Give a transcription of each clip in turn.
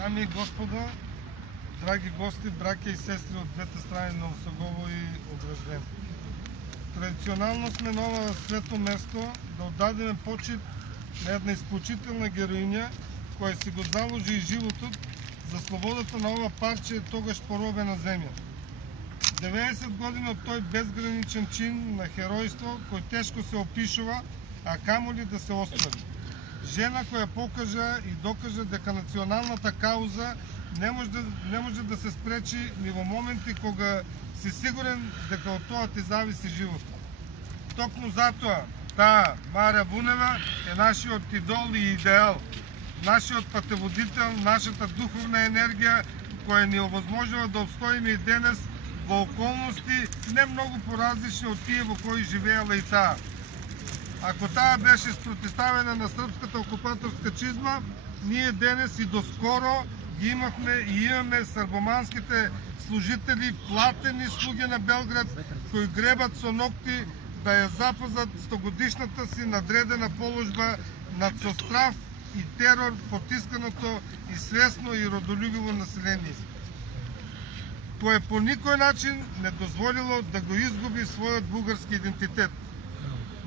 Дами и господа, драги гости, браќа и сестри от двете страни на Осогово и Обрежден. Традиционално сме на ова свето место да отдадеме почит на една изключителна героиня, која си го заложи и животот за слободата на ова парче тогаш поробена земја. 90 години од тој безграничен чин на херојство кој тешко се опишува, а камоли да се оствари. Жена која покажа и докажа дека националната кауза не може да се спречи ни во моменти кога си сигурен дека од тоа ти зависи животот. Токму затоа таа Мара Бунева е нашиот идол и идеал, нашиот патеводител, нашата духовна енергија која ни овозможува да обстоиме и денес во околности не многу поразлични од тие во кои живеела и таа. Ако таа беше спротиставена на српската окупаторска чизма, ние денес и доскоро ги имавме и имаме србоманските служители, платени слуги на Белград, кои гребат со ногти да ја запазат стогодишната си надредена положба над со страв и терор потисканото и свесно и родолюбиво население. Кое по никој начин не дозволило да го изгуби својот бугарски идентитет.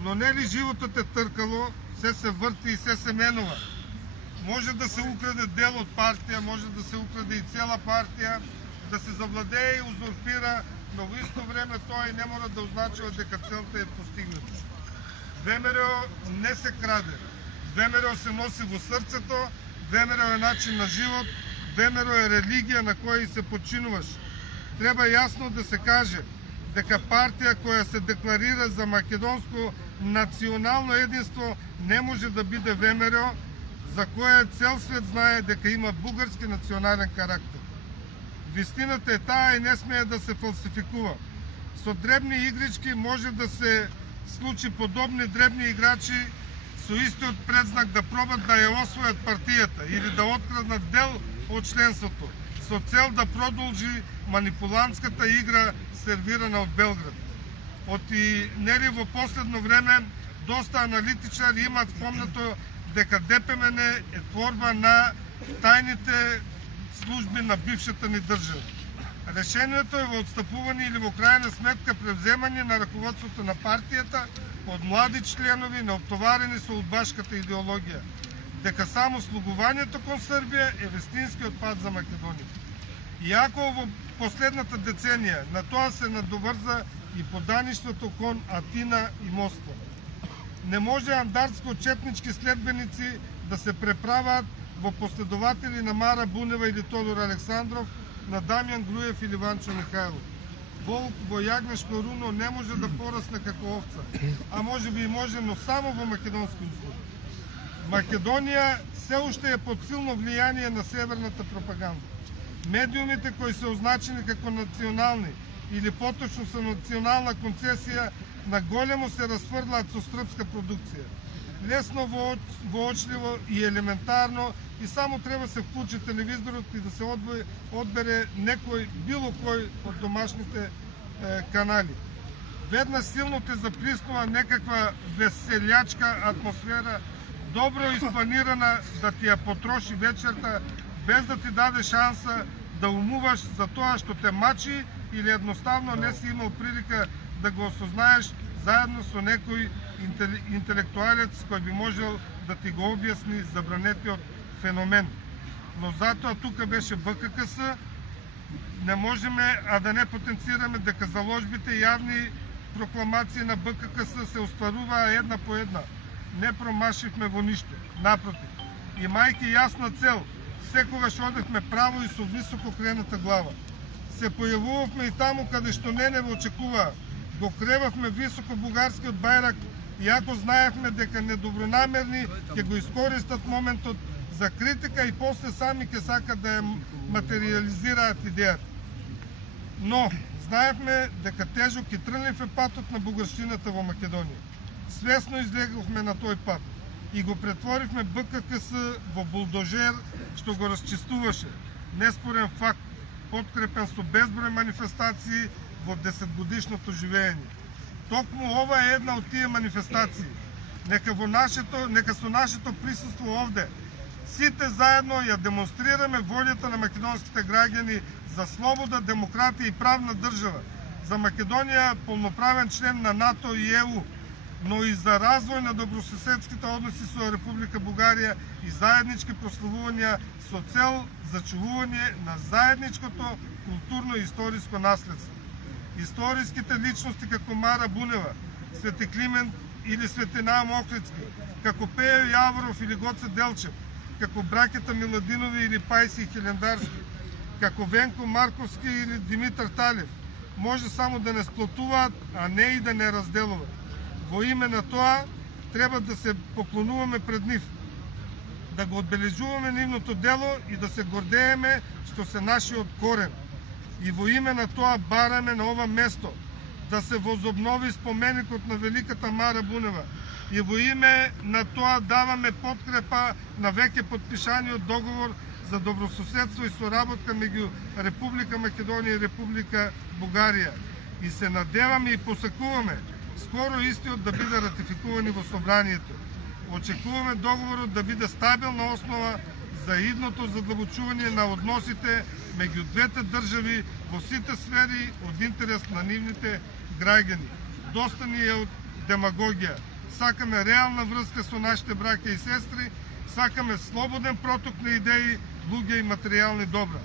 Но нели животот е тркало, се врти и се менува. Може да се украде дел од партија, може да се украде и цела партија, да се завладее и узурпира, но во исто време тоа и не мора да означува дека целта е постигната. ВМРО не се краде. ВМРО се носи во срцето, ВМРО е начин на живот, ВМРО е религија на која се подчинуваш. Треба јасно да се каже дека партија која се декларира за македонско национално единство не може да биде ВМРО, за која цел свет знае дека има бугарски национален карактер. Вистината е таа и не смее да се фалсификува. Со дребни игрички може да се случи подобни дребни играчи со истиот предзнак да пробат да ја освојат партијата или да откраднат дел од членството, со цел да продолжи манипулантската игра сервирана од Белград. И нели во последно време доста аналитичари имаат спомнато дека ДПМН е творба на тајните служби на бившата ни држава. Решението е во отстапување или во крајна сметка превземање на раководството на партијата од млади членови наоптоварени со удбашката идеологија, дека само слугувањето кон Србија е вистинскиот пат за Македонија. Иако во последната деценија на тоа се надоврза и подаништвото кон Атина и Москва. Не може андартско-четнички следбеници да се преправаат во последователи на Мара Бунева или Тодор Александров, на Дамјан Груев или Ванчо Михајлов. Волк во јагнешко руно не може да порасне како овца, а може би и може, но само во македонски услови. Македонија се уште е под силно влијание на северната пропаганда. Медиумите кои се означени како национални или поточно со национална концесија на големо се расфрлаат со српска продукција. Лесно воочливо и елементарно и само треба се вклучи телевизорот и да се одбере некој, било кој од домашните канали. Веднаш силно те заприснува некаква веселјачка атмосфера, добро испланирана да ти ја потроши вечерта, без да ти даде шанса да умуваш за тоа што те мачи или едноставно не си имал прилика да го осознаеш заедно со некој интелектуалец кој би можел да ти го објасни забранетиот феномен. Но затоа тука беше БККС, не можеме а да не потенцираме дека заложбите и јавни прокламации на БККС се остваруваа една по една. Не промашивме во ништо, напротив. Имајќи јасна цел, секогаш одевме право и со високо крената глава. Се појавувавме и таму каде што не очекуваа. Го кревавме високо бугарскиот бајрак, иако знаевме дека недобронамерни ќе го искористат моментот за критика и после сами ќе сакат да ја материализираат идејата. Но знаевме дека тежок и трнлив е патот на бугарщината во Македонија. Свесно излеговме на тој пат и го претворивме БККС во булдожер што го расчистуваше. Неспорен факт, подкрепен со безброј манифестации во 10-годишното живење. Токму ова е една од тие манифестации. Нека со нашето присуство овде Сите заедно ја демонстрираме волјата на македонските граѓани за слобода, демократија и правна држава, за Македонија полноправен член на НАТО и ЕУ, но и за развој на добрососедските односи со Република Бугарија и заеднички прославувања со цел зачувување на заедничкото културно и историско наследство. Историските личности како Мара Бунева, Свети Климент или Светина Мокрицки, како Пејо Јаворов или Гоце Делчев, како браќата Миладинови или Пајси Хилендарски, како Венко Марковски или Димитар Талев, може само да не сплотуваат, а не и да не разделуваат. Во име на тоа треба да се поклонуваме пред нив, да го одбележуваме нивното дело и да се гордееме што се нашиот корен. И во име на тоа бараме на ова место да се возобнови споменикот на великата Мара Бунева. И во име на тоа даваме подкрепа на веќе подпишаниот договор за добрососедство и соработка меѓу Република Македонија и Република Бугарија. И се надеваме и посакуваме скоро истиот да биде ратификувани во собранието. Очекуваме договорот да биде стабилна основа за идното задлабочување на односите меѓу двете држави во сите сфери од интерес на нивните граѓани. Доста ни е од демагогија. Сакаме реална врска со нашите браќа и сестри, сакаме слободен проток на идеи, луѓе и материјални добра.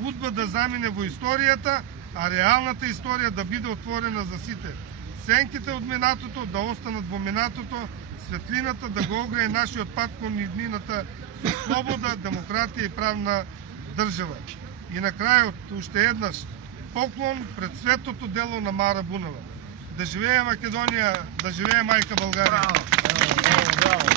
Удба да замине во историјата, а реалната историја да биде отворена за сите. Сенките од минатото да останат во минатото, светлината да го огрее нашиот пат кон иднината со слобода, демократија и правна држава. И на крајот, уште еднаш, поклон пред светото дело на Мара Бунева. Да живее Македонија, да живее мајка Българија!